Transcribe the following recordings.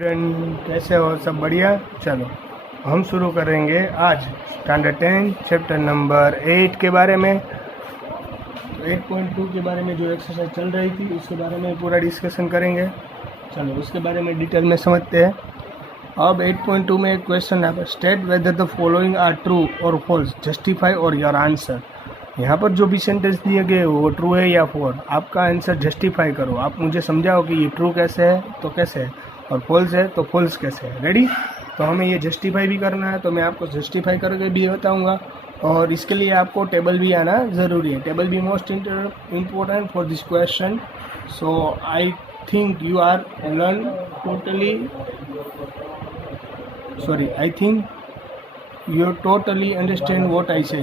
Student कैसे हो? सब बढ़िया। चलो हम शुरू करेंगे आज स्टैंडर्ड 10 चैप्टर नंबर 8 के बारे में। 8.2 के बारे में जो एक्सरसाइज चल रही थी उसके बारे में पूरा डिस्कशन करेंगे। चलो उसके बारे में डिटेल में समझते हैं। अब 8.2 में एक क्वेश्चन है, state whether the following are true और फॉल्स, जस्टिफाई और योर आंसर। यहाँ पर जो भी सेंटेंस दिए गए वो ट्रू है या फॉल्स, आपका आंसर जस्टिफाई करो। आप मुझे समझाओ कि ये ट्रू कैसे है तो कैसे है, और फॉल्स है तो फॉल्स कैसे है। रेडी? तो हमें ये जस्टिफाई भी करना है, तो मैं आपको जस्टिफाई करके भी बताऊंगा, और इसके लिए आपको टेबल भी आना ज़रूरी है। टेबल भी most important for this question. So I think you are learn totally I think you totally understand what I say.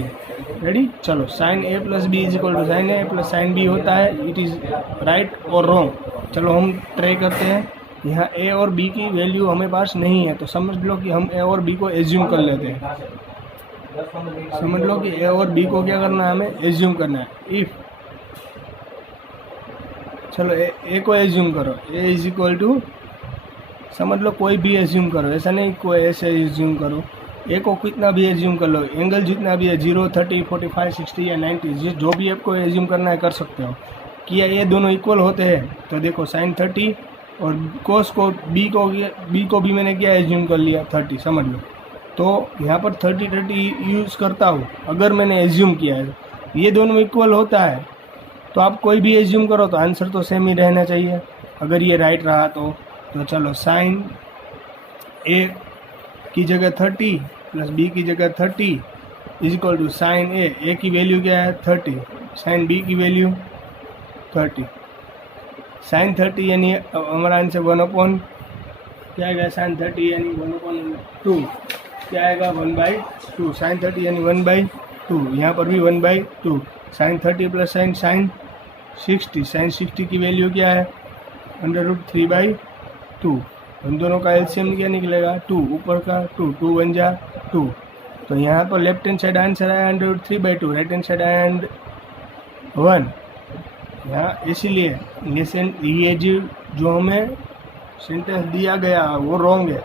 Ready? चलो, sine A plus B is equal to sine A plus sine B होता है। It is right और wrong. चलो हम try करते हैं। यहाँ ए और बी की वैल्यू हमें पास नहीं है, तो समझ लो कि हम ए और बी को एज्यूम कर लेते हैं। समझ लो कि ए और बी को क्या करना है, हमें एज्यूम करना है। इफ चलो ए को एज्यूम करो, ए इज इक्वल टू, समझ लो कोई भी एज्यूम करो, ऐसा नहीं कोई ऐसे एज्यूम करो। ए को कितना भी एज्यूम कर लो, एंगल जितना भी है 0, 30, 45, 60 या 90, जो भी आपको एज्यूम करना है कर सकते हो। किया ये दोनों इक्वल होते हैं तो देखो साइन 30 और कोस को बी को भी मैंने क्या एज्यूम कर लिया 30, समझ लो। तो यहाँ पर 30 यूज़ करता हूँ अगर मैंने एज्यूम किया है। ये दोनों इक्वल होता है तो आप कोई भी एज्यूम करो तो आंसर तो सेम ही रहना चाहिए अगर ये राइट रहा तो चलो, साइन ए की जगह 30 प्लस बी की जगह 30 इज इक्वल टू साइन ए की वैल्यू क्या है 30, साइन बी की वैल्यू 30। साइन 30 यानी हमारा आंसर 1/, क्या आएगा साइन 30 यानी 1/2, क्या आएगा 1/2। साइन 30 यानी 1/2, यहाँ पर भी 1/2। साइन 30 प्लस साइन 60, साइन 60 की वैल्यू क्या है √3/2। उन दोनों का एलसीएम क्या निकलेगा 2, ऊपर का 2 बन जा 2। तो यहाँ पर लेफ्ट हैंड साइड आंसर आया √3/2, राइट हैंड साइड आया 1। यहाँ इसीलिए ये जो हमें सेंटेंस दिया गया वो रॉन्ग है।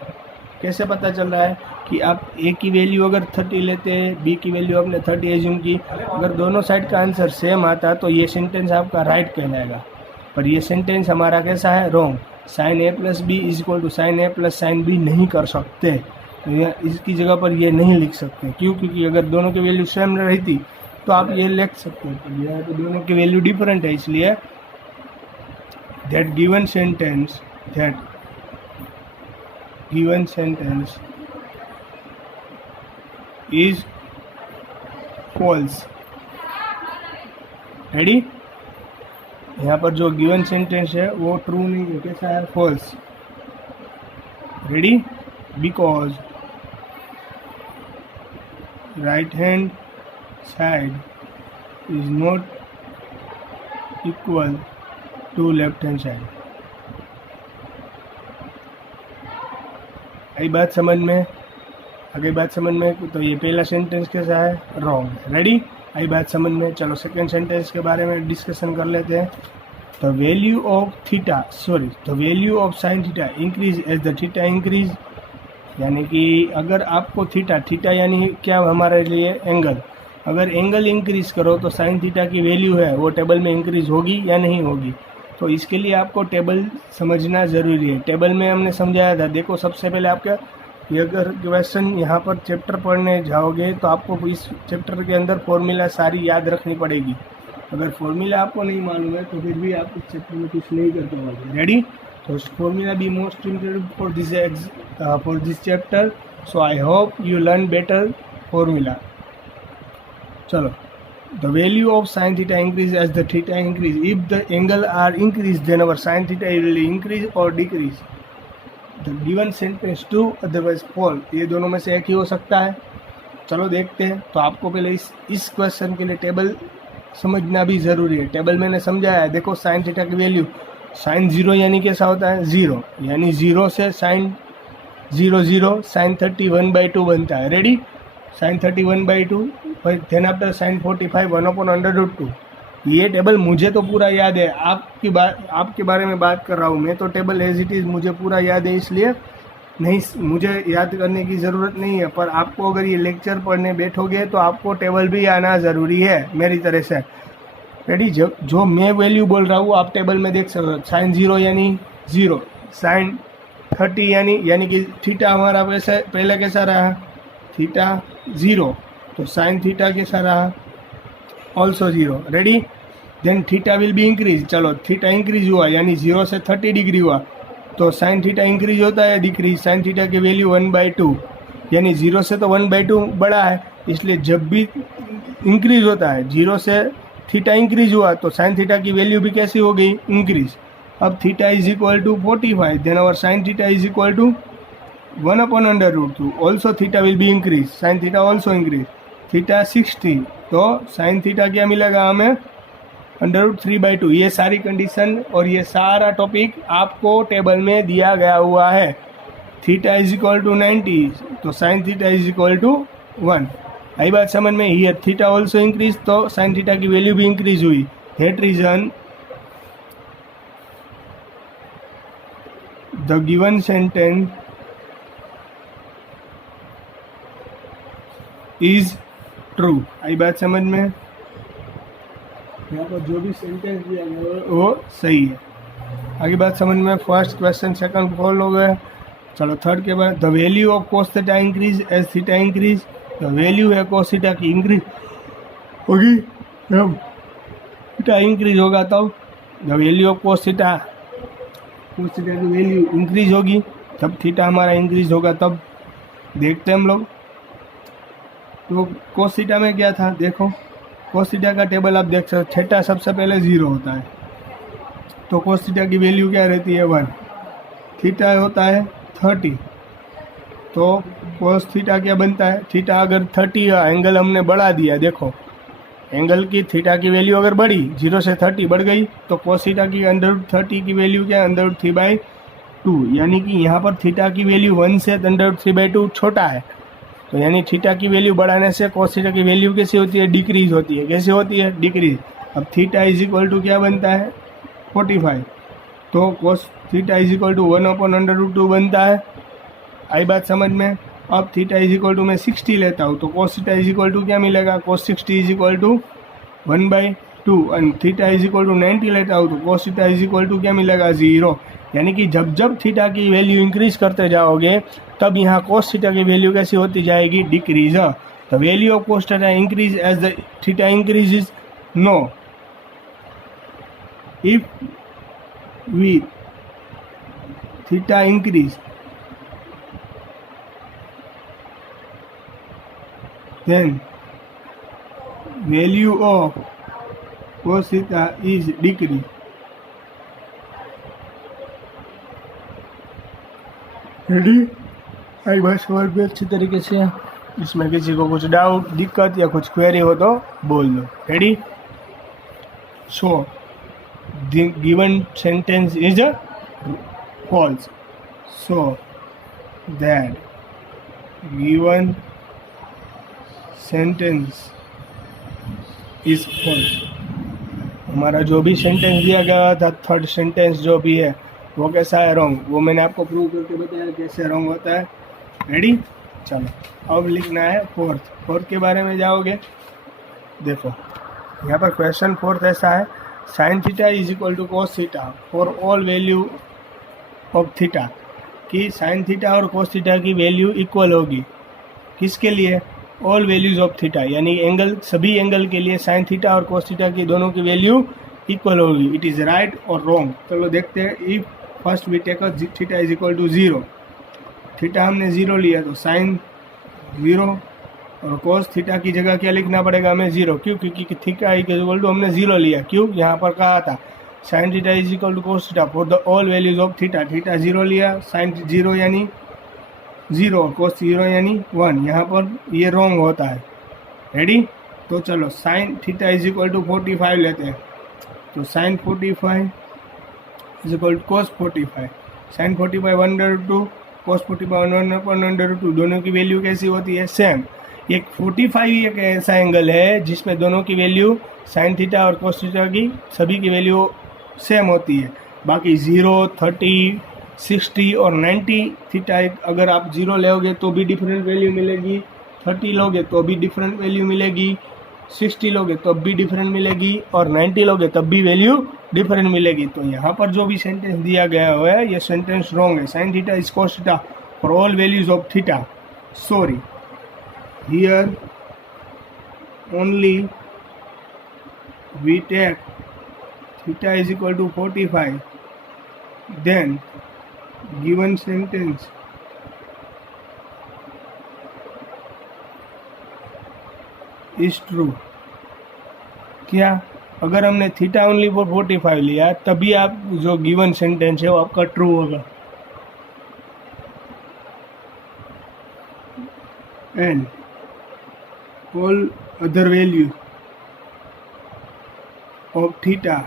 कैसे पता चल रहा है कि आप ए की वैल्यू अगर 30 लेते हैं, बी की वैल्यू आपने 30 एज्यूम की, अगर दोनों साइड का आंसर सेम आता तो ये सेंटेंस आपका राइट कहलाएगा। पर ये सेंटेंस हमारा कैसा है, wrong. Sine A plus B is equal to sine A plus sine B नहीं कर सकते, तो इसकी जगह पर ये नहीं लिख सकते। क्यों? क्योंकि अगर दोनों की वैल्यू सेम रहती तो आप ये लिख सकते हो, तो यह तो दोनों की वैल्यू डिफरेंट है, इसलिए that given sentence is false. Ready? यहाँ पर जो गिवन सेंटेंस है वो ट्रू नहीं है, कैसा है, false. Ready? Because right hand side is not equal to left hand side। आई बात समझ में? अगर बात समझ में तो ये पहला सेंटेंस कैसा है, रॉन्ग। रेडी? आई बात समझ में? चलो सेकंड सेंटेंस के बारे में डिस्कशन कर लेते हैं। The value of sine theta increase as the theta increase, यानी कि अगर आपको थीटा यानी क्या हमारे लिए एंगल, अगर एंगल इंक्रीज करो तो साइन थीटा की वैल्यू है वो टेबल में इंक्रीज होगी या नहीं होगी। तो इसके लिए आपको टेबल समझना ज़रूरी है। टेबल में हमने समझाया था, देखो सबसे पहले आपका ये अगर क्वेश्चन यहाँ पर चैप्टर पढ़ने जाओगे तो आपको इस चैप्टर के अंदर फॉर्मूला सारी याद रखनी पड़ेगी। अगर फॉर्मूला आपको नहीं मालूम है तो फिर भी आप इस चैप्टर में कुछ नहीं कर पाओगे। रेडी? तो फॉर्मूला भी most important for this chapter. So I hope you learn better formula. चलो, the value of sine theta increase as the theta increase. If the angle are increase then our sine theta will increase और decrease. The given sentence true otherwise false, ये दोनों में से एक ही हो सकता है। चलो देखते हैं। तो आपको पहले इस क्वेश्चन के लिए टेबल समझना भी ज़रूरी है। टेबल मैंने समझाया है, देखो साइन थीटा की वैल्यू, साइन 0 यानी कैसा होता है 0, यानी 0 से साइन 0 साइन 30 1/2 बनता है। Ready? Sine 30 1/2, then after sine 45 1/√2, ये टेबल मुझे तो पूरा याद है, आपके बारे में बात कर रहा हूँ मैं, तो टेबल एज इट इज़ मुझे पूरा याद है, इसलिए नहीं, मुझे याद करने की ज़रूरत नहीं है। पर आपको अगर ये लेक्चर पढ़ने बैठोगे तो आपको टेबल भी आना ज़रूरी है मेरी तरह से। रेडी? जो मैं वैल्यू बोल रहा हूँ आप टेबल में देख सकते हो। साइन 0 यानी 0, साइन 30 यानी कि थीटा हमारा वैसे पहले कैसा रहा, थीटा 0, तो साइन थीटा कैसा रहा, also 0। Ready? Then theta will be increase. चलो थीटा इंक्रीज हुआ यानी 0 से 30 डिग्री हुआ, तो साइन थीटा इंक्रीज होता है डिक्रीज। साइन थीटा की वैल्यू 1/2 यानी 0 से तो 1/2 बड़ा है, इसलिए जब भी इंक्रीज होता है 0 से थीटा इंक्रीज हुआ तो साइन थीटा की वैल्यू भी कैसी हो गई, इंक्रीज। अब theta is equal to 45, then our sine theta is equal to 1/√2, also theta will be increase, sine theta also increase. Theta 60, तो साइन थीटा क्या मिलेगा हमें, √3/2। ये सारी कंडीशन और ये सारा टॉपिक आपको टेबल में दिया गया हुआ है। थीटा इज इक्वल टू 90, तो sine theta is equal to 1। आई बात समझ में? हियर थीटा ऑल्सो इंक्रीज, तो साइन थीटा की वैल्यू भी इंक्रीज हुई। That reason the given sentence is true. आई बात समझ में? यहाँ पर जो भी सेंटेंस दिया गया है वो सही है। आगे बात समझ में? फर्स्ट क्वेश्चन, सेकंड फॉल हो गया। चलो थर्ड के बाद, the value of cos theta increase as theta increase. The value है कोस थीटा की इंक्रीज होगी जब थीटा इंक्रीज होगा, तब the value of cos theta की वैल्यू इंक्रीज होगी, तब थीटा हमारा इंक्रीज होगा। तब देखते हैं हम लोग। तो कोस थीटा में क्या था, देखो कोस थीटा का टेबल आप देख सकते, थीटा सबसे पहले 0 होता है, तो कोस थीटा की वैल्यू क्या रहती है, 1। थीटा होता है 30, तो कोस थीटा क्या बनता है, थीटा अगर 30 एंगल हमने बढ़ा दिया, देखो एंगल की थीटा की वैल्यू अगर बढ़ी 0 से 30 बढ़ गई, तो कोस थीटा की √30 की वैल्यू क्या है, √3/2। यानी कि यहाँ पर थीटा की वैल्यू 1 से √3/2 छोटा है, तो यानी थीटा की वैल्यू बढ़ाने से कोस थीटा की वैल्यू कैसे होती है, डिक्रीज होती है। कैसे होती है, डिक्रीज। अब थीटा इज इक्वल टू क्या बनता है, 45, तो cos theta is equal to 1/√2 बनता है। आई बात समझ में? अब थीटा इज इक्वल टू मैं 60 लेता हूँ, तो cos theta is equal to क्या मिलेगा, cos 60 is equal to 1/2। And theta is equal to 90 लेता हूँ, तो cos theta is equal to क्या मिलेगा, 0। यानी कि जब जब थीटा की वैल्यू इंक्रीज करते जाओगे, तब यहाँ कोस थीटा की वैल्यू कैसी होती जाएगी, decrease. The value of cos theta increase as the theta increases, no. If we theta increase, then value of cos theta is decrease। Ready? आई बात समझ में अच्छी तरीके से? इसमें किसी को कुछ डाउट, दिक्कत या कुछ क्वेरी हो तो बोल दो। Ready? So the given sentence is false, so that given sentence is false. हमारा जो भी सेंटेंस दिया गया था, थर्ड सेंटेंस जो भी है, वो कैसा है, रॉन्ग। वो मैंने आपको प्रूव करके बताया कैसे रॉन्ग होता है। रेडी? चलो अब लिखना है फोर्थ के बारे में जाओगे। देखो यहाँ पर क्वेश्चन फोर्थ ऐसा है, sine theta is equal to cos theta for all value of theta, कि साइन थीटा और कोस थीटा की वैल्यू इक्वल होगी। किसके लिए, ऑल वैल्यूज ऑफ थीटा, यानी एंगल, सभी एंगल के लिए साइन थीटा और कोस थीटा की दोनों की वैल्यू इक्वल होगी। इट इज़ राइट और रॉन्ग। चलो देखते हैं। If first we take theta is equal to 0, theta हमने 0 लिया, तो साइन 0 और कोस थीटा की जगह क्या लिखना पड़ेगा हमें, 0। क्यों? क्योंकि थीटा इज इक्वल टू हमने 0 लिया। क्यों? यहाँ पर कहा था sine theta is equal to cos theta for the all values of theta. Theta 0 लिया, साइन 0 यानी 0, कोस 0 यानी 1। यहाँ पर ये रॉन्ग होता है। रेडी? तो चलो sine theta is equal to 45 लेते हैं, तो sine 45 is equal to cos 45। Sine 45 1/2, cos 45 1/2, दोनों की वैल्यू कैसी होती है, सेम। एक 45 एक ऐसा एंगल है जिसमें दोनों की वैल्यू साइन थीटा और कोस थीटा की सभी की वैल्यू सेम होती है। बाकी 0, 30, 60 और 90 थीटा अगर आप 0 लोगे तो भी डिफरेंट वैल्यू मिलेगी, 30 लोगे तो भी डिफरेंट वैल्यू मिलेगी, 60 लोगे तब भी डिफरेंट मिलेगी और 90 लोगे तब भी वैल्यू डिफरेंट मिलेगी। तो यहाँ पर जो भी सेंटेंस दिया गया हुआ है ये सेंटेंस रॉन्ग है। Sine theta is cos theta for all values of theta. Sorry, here only we take theta is equal to 45, then given sentence is true। क्या अगर हमने थीटा ओनली फॉर 45 लिया तभी आप जो गिवन सेंटेंस है वो आपका ट्रू होगा। And all other value of theta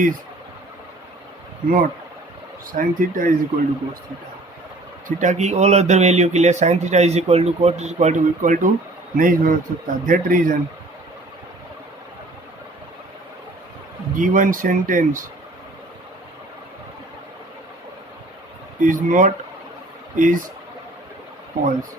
is not sin theta is equal to cos theta। Theta की ऑल अदर वैल्यू के लिए sin theta is equal to cos equal to नहीं हो सकता। That reason given sentence is false.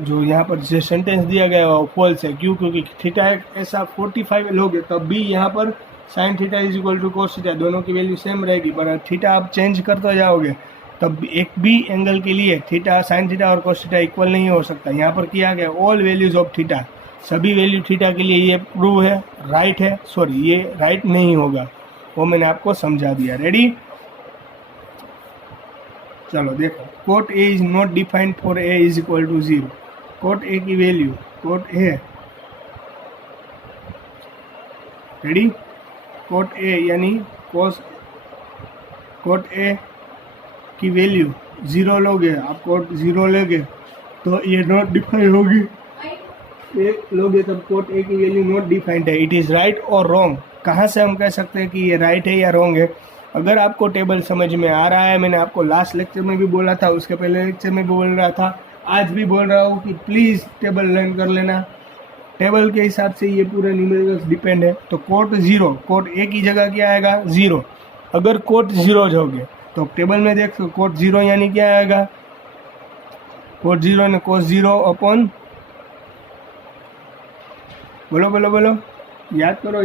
जो यहाँ पर जो सेंटेंस दिया गया है वो फॉल्स है। क्यों? क्योंकि थीटा एक ऐसा 45 लोगे तब भी यहाँ पर sine theta is equal to cos theta दोनों की वैल्यू सेम रहेगी। पर थीटा आप चेंज करते जाओगे तब एक भी एंगल के लिए थीटा साइन थीटा और कोस थीटा इक्वल नहीं हो सकता। यहाँ पर किया गया ऑल वैल्यूज ऑफ थीटा, सभी वैल्यू थीटा के लिए ये प्रूव है, राइट है। सॉरी, ये राइट नहीं होगा, वो मैंने आपको समझा दिया। रेडी? चलो देखो, cot A is not defined for A is equal to 0। Cot A की value cot A, ready? Cot A यानी कोट ए की वैल्यू 0 लोगे, आप कोट 0 लोगे तो ये नॉट डिफाइंड होगी। एक लोगे तब कोट ए की वैल्यू नॉट डिफाइंड है। इट इज़ राइट और रॉन्ग। कहाँ से हम कह सकते हैं कि ये राइट है या रॉन्ग है? अगर आपको टेबल समझ में आ रहा है, मैंने आपको लास्ट लेक्चर में भी बोला था, उसके पहले लेक्चर में भी बोल रहा था, आज भी बोल रहा हूँ कि प्लीज़ टेबल लर्न कर लेना। टेबल के हिसाब से ये पूरे न्यूमेरिकल्स डिपेंड है। तो कोट 0, कोट ए की जगह क्या आएगा? 0। अगर कोट 0 होगे तो टेबल में देख कोट 0 यानी क्या आएगा? कोट 0 ने कोस 0 अपॉन, बोलो बोलो बोलो, याद करो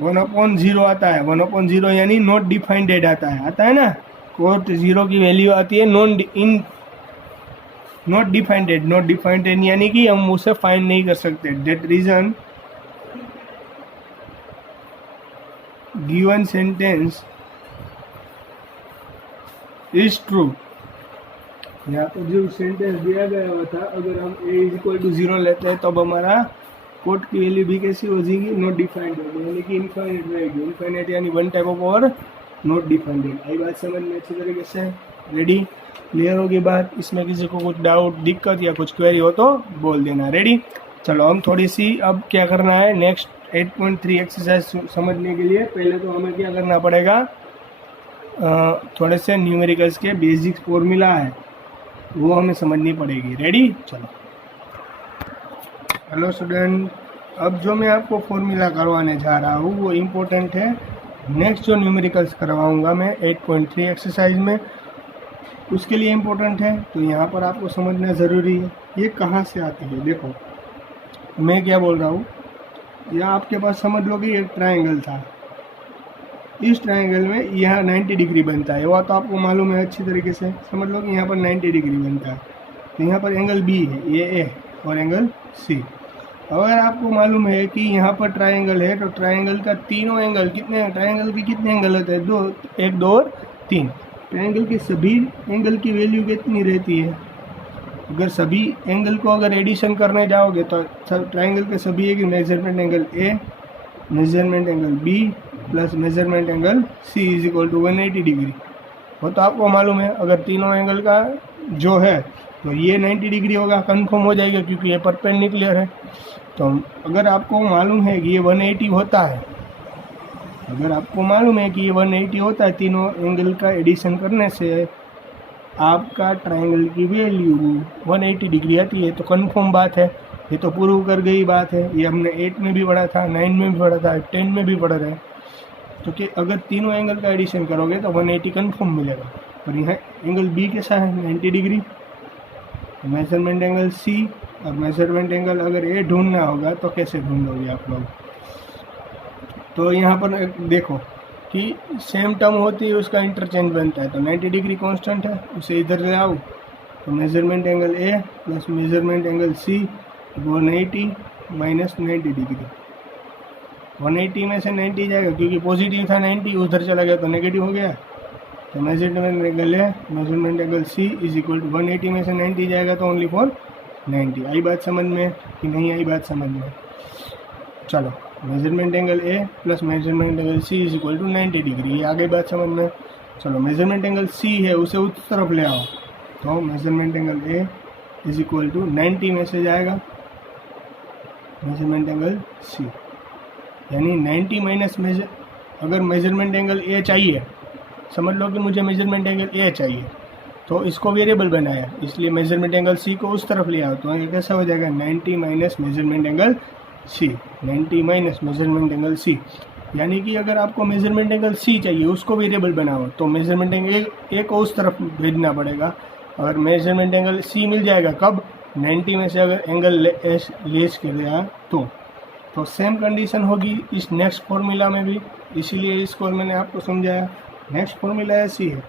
1/0 आता है। 1/0 यानी नॉट डिफाइंडेड आता है ना। कोट 0 की वैल्यू आती है नॉट डिफाइंडेड यानी कि हम उसे फाइंड नहीं कर सकते। That reason given sentence is true. यहाँ पर जो सेंटेंस दिया गया हुआ था, अगर हम a इज इक्वल टू 0 लेते हैं तब हमारा कोट की वैल्यू भी कैसी हो जाएगी? नॉट डिफाइंड होगी, यानी कि इनफाइनाइट रहेगी। इनफाइनाइट यानी वन टाइप ऑफ और नॉट डिफाइंडेड। आई बात समझ में अच्छी तरीके से? रेडी? क्लियर होगी बात? इसमें किसी को कुछ डाउट, दिक्कत या कुछ क्वेरी हो तो बोल देना। रेडी? चलो हम थोड़ी सी अब क्या करना है, नेक्स्ट 8.3 एक्सरसाइज समझने के लिए पहले तो हमें क्या करना पड़ेगा, थोड़े से न्यूमेरिकल्स के बेसिक फॉर्मूला है वो हमें समझनी पड़ेगी। रेडी? चलो हेलो स्टूडेंट, अब जो मैं आपको फॉर्मूला करवाने जा रहा हूँ वो इम्पोर्टेंट है। नेक्स्ट जो न्यूमेरिकल्स करवाऊँगा मैं 8.3 एक्सरसाइज में, उसके लिए इम्पोर्टेंट है। तो यहाँ पर आपको समझना ज़रूरी है ये कहाँ से आती है। देखो मैं क्या बोल रहा हूँ, यहाँ आपके पास समझ लो कि एक ट्रायंगल था, इस ट्रायंगल में यहाँ 90 डिग्री बनता है, वो तो आपको मालूम है अच्छी तरीके से। समझ लो कि यहाँ पर 90 डिग्री बनता है, तो यहाँ पर एंगल बी है, ये ए और एंगल सी। अगर आपको मालूम है कि यहाँ पर ट्रायंगल है तो ट्रायंगल का तीनों एंगल कितने, ट्रायंगल के कितने एंगल होते हैं? 2, 1, 2 और 3। ट्रायंगल के सभी एंगल की वैल्यू कितनी रहती है? अगर सभी एंगल को अगर एडिशन करने जाओगे तो ट्रायंगल के सभी एक measurement angle A, measurement angle B plus measurement angle C is equal to 180 degree. वो तो आपको मालूम है। अगर तीनों एंगल का जो है तो ये 90 डिग्री होगा, कंफर्म हो जाएगा क्योंकि ये परपेंडिकुलर है। तो अगर आपको मालूम है कि ये 180 होता है, अगर आपको मालूम है कि ये 180 होता है तीनों एंगल का एडिशन करने से, आपका ट्रायंगल की वैल्यू 180 डिग्री आती है तो कंफर्म बात है, ये तो प्रूव कर गई बात है। ये हमने 8 में भी पढ़ा था, 9 में भी पढ़ा था, 10 में भी पढ़ रहे हैं। तो कि अगर तीनों एंगल का एडिशन करोगे तो 180 कंफर्म मिलेगा। और यहाँ एंगल बी कैसा है 90 डिग्री, मेजरमेंट एंगल सी। और मेजरमेंट एंगल अगर ए ढूंढना होगा तो कैसे ढूंढोगे आप लोग? तो यहाँ पर देखो कि सेम टर्म होती है उसका इंटरचेंज बनता है। तो 90 डिग्री कांस्टेंट है, उसे इधर ले आओ तो measurement angle A plus measurement angle C 180 minus 90 degree. 180 में से 90 जाएगा क्योंकि पॉजिटिव था 90, उधर चला गया तो नेगेटिव हो गया। तो मेजरमेंट एंगल है measurement angle C is equal to 180 में से 90 जाएगा तो ओनली फॉर 90। आई बात समझ में कि नहीं आई बात समझ में? चलो measurement angle A plus measurement angle C is equal to 90 degree, ये आगे बात समझ में। चलो मेजरमेंट एंगल सी है उसे उस तरफ ले आओ तो measurement angle A is equal to 90 में से जाएगा मेजरमेंट एंगल सी, यानी 90 माइनस अगर मेजरमेंट एंगल ए चाहिए, समझ लो कि मुझे मेजरमेंट एंगल ए चाहिए तो इसको वेरिएबल बनाया, इसलिए मेजरमेंट एंगल सी को उस तरफ ले आओ तो ये कैसा हो जाएगा 90 minus measurement angle C, 90 minus measurement angle C. यानी कि अगर आपको मेजरमेंट एंगल सी चाहिए उसको वेरिएबल बनाओ तो मेजरमेंट एंगल ए को उस तरफ भेजना पड़ेगा। और मेजरमेंट एंगल सी मिल जाएगा कब? 90 में से अगर एंगल लेस कर दिया तो सेम कंडीशन होगी इस नेक्स्ट फॉर्मूला में भी, इसीलिए इसको मैंने आपको समझाया। नेक्स्ट फॉर्मूला ऐसी है,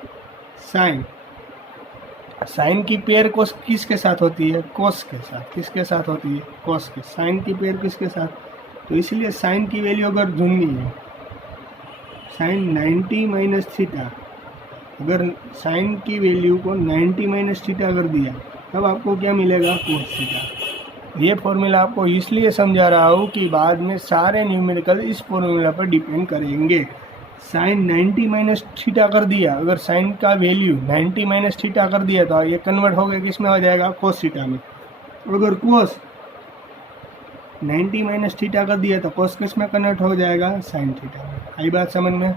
साइन की पेयर कोस किसके साथ होती है? कोस के साथ। किसके साथ होती है? कोस के। साइन की पेयर किसके साथ? तो इसलिए साइन की वैल्यू अगर ढूंढनी है, साइन 90 माइनस थीटा, अगर साइन की वैल्यू को 90 माइनस थीटा कर दिया तब आपको क्या मिलेगा? Cos theta. ये फॉर्मूला आपको इसलिए समझा रहा हूँ कि बाद में सारे न्यूमेरिकल इस फॉर्मूला पर डिपेंड करेंगे। साइन 90 माइनस थीटा कर दिया, अगर साइन का वैल्यू 90 माइनस थीटा कर दिया तो ये कन्वर्ट हो गया किस में हो जाएगा? कोस थीटा में। अगर कोस 90 माइनस थीटा कर दिया तो कोस किस में कन्वर्ट हो जाएगा? साइन थीटा में। आई बात समझ में?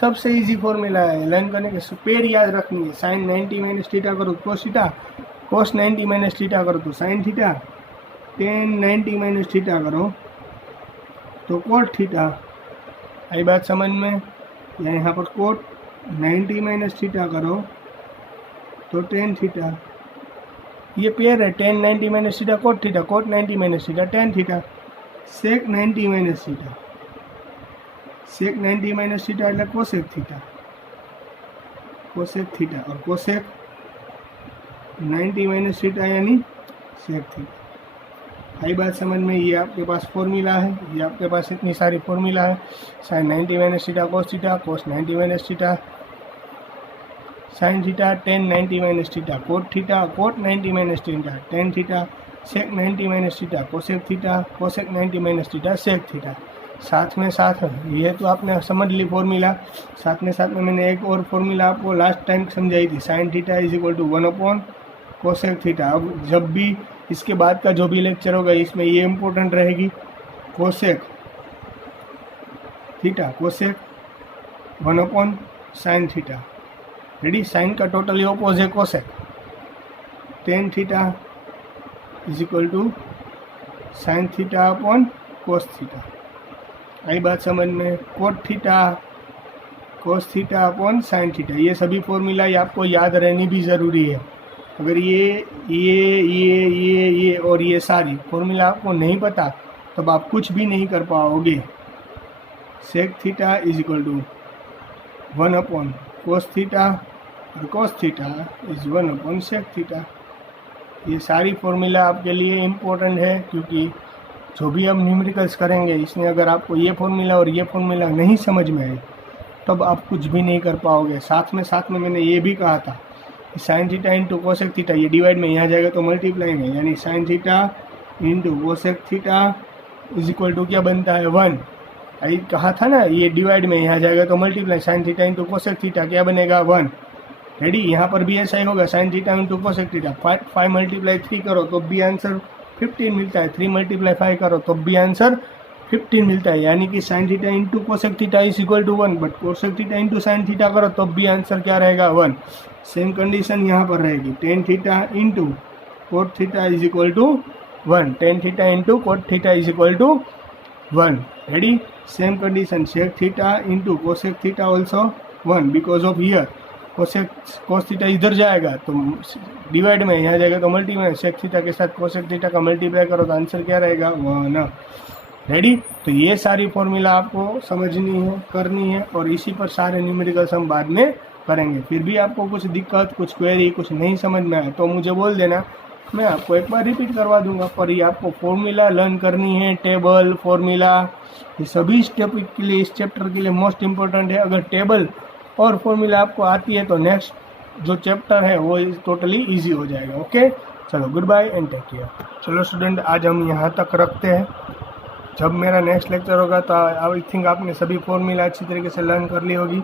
सबसे इजी फॉर्मूला है, लर्न करने के पेड़ याद रखनी है। साइन 90 माइनस थीटा करो तो cos theta, cos 90 minus theta करो तो sine theta, tan 90 minus theta करो तो कोट थीटा। आई बात समझ में? या यहाँ पर कोट 90 माइनस थीटा करो तो टेन थीटा। ये पेयर है, tan 90 minus theta cot theta, cot 90 minus theta tan theta. Sec 90 minus theta, sec 90 minus theta એટલે कोसेक थीटा, कोसेक थीटा। और कोसेक 90 माइनस थीटा यानी सेक थीटा। आई बात समझ में? ये आपके पास फॉर्मूला है, ये आपके पास इतनी सारी फॉर्मूला है। Sine 90 minus theta cos theta, cos 90 minus theta sine theta, tan 90 minus theta cot theta, cot 90 minus theta tan theta, sec 90 minus theta cosec theta, cosec 90 minus theta sec theta. साथ में ये तो आपने समझ ली formula. साथ में मैंने एक और फॉर्मूला आपको लास्ट टाइम समझाई थी, sine theta is equal to 1 cosec theta. अब जब भी इसके बाद का जो भी लेक्चर होगा इसमें ये इम्पोर्टेंट रहेगी, cosec theta, cosec 1 sine theta. Ready? Sine का टोटल ऑपोज है cosec. Tan theta is equal to sine theta upon cos theta. आई बात समझ में? Cot theta cos theta upon sine theta. ये सभी फॉर्मूला आपको याद रहनी भी ज़रूरी है। अगर ये और ये सारी फॉर्मूला आपको नहीं पता तब आप कुछ भी नहीं कर पाओगे। Sec theta is equal to 1 cos theta और cos theta is 1 sec theta. ये सारी फॉर्मूला आपके लिए इम्पोर्टेंट है क्योंकि जो भी हम न्यूमेरिकल्स करेंगे इसमें अगर आपको ये फॉर्मूला और ये फॉर्मूला नहीं समझ में आए तब आप कुछ भी नहीं कर पाओगे। साथ में मैंने ये भी कहा था कि sine theta into cosec theta, ये डिवाइड में यहाँ जाएगा तो मल्टीप्लाई में, यानी sine theta into cosec theta is equal to क्या बनता है? 1। आई कहा था ना, ये डिवाइड में यहाँ जाएगा तो multiply, sign theta into cosec theta क्या बनेगा? 1। रेडी? यहाँ पर भी ऐसा ही होगा, sign theta into cosec theta. 5 × 3 करो तो भी आंसर 15 मिलता है, 3 × 5 करो तो भी आंसर 15 मिलता है, यानी कि sine theta into cosec theta is equal to 1, but cosec theta into sine theta करो तो भी आंसर क्या रहेगा 1। सेम कंडीशन यहाँ पर रहेगी, tan theta into cot theta is equal to 1, tan theta into cot theta is equal to 1। Ready, same condition sec theta into cosec theta also 1 because of here cosec cos theta इधर जाएगा तो divide में, यहाँ जाएगा तो multi में, sec theta के साथ कोसेक थीटा का मल्टीप्लाई करो तो आंसर क्या रहेगा 1। रेडी, तो ये सारी फॉर्मूला आपको समझनी है, करनी है, और इसी पर सारे न्यूमेरिकल्स हम बाद में करेंगे। फिर भी आपको कुछ दिक्कत, कुछ क्वेरी, कुछ नहीं समझ में आए तो मुझे बोल देना, मैं आपको एक बार रिपीट करवा दूंगा। पर ये आपको फॉर्मूला लर्न करनी है, टेबल, फॉर्मूला, ये सभी स्टेप के लिए, इस चैप्टर के लिए मोस्ट इम्पोर्टेंट है। अगर टेबल और फॉर्मूला आपको आती है तो नेक्स्ट जो चैप्टर है वो टोटली ईजी हो जाएगा। ओके, चलो good bye and take care. चलो स्टूडेंट, आज हम यहाँ तक रखते हैं। जब मेरा नेक्स्ट लेक्चर होगा तो आई थिंक आपने सभी फॉर्मूला अच्छी तरीके से लर्न कर ली होगी।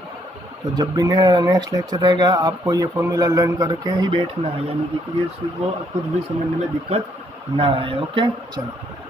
तो जब भी नेक्स्ट लेक्चर रहेगा आपको ये फॉर्मूला लर्न करके ही बैठना है, यानी कि किसी को कुछ भी समझने में दिक्कत ना आए। ओके, चलो।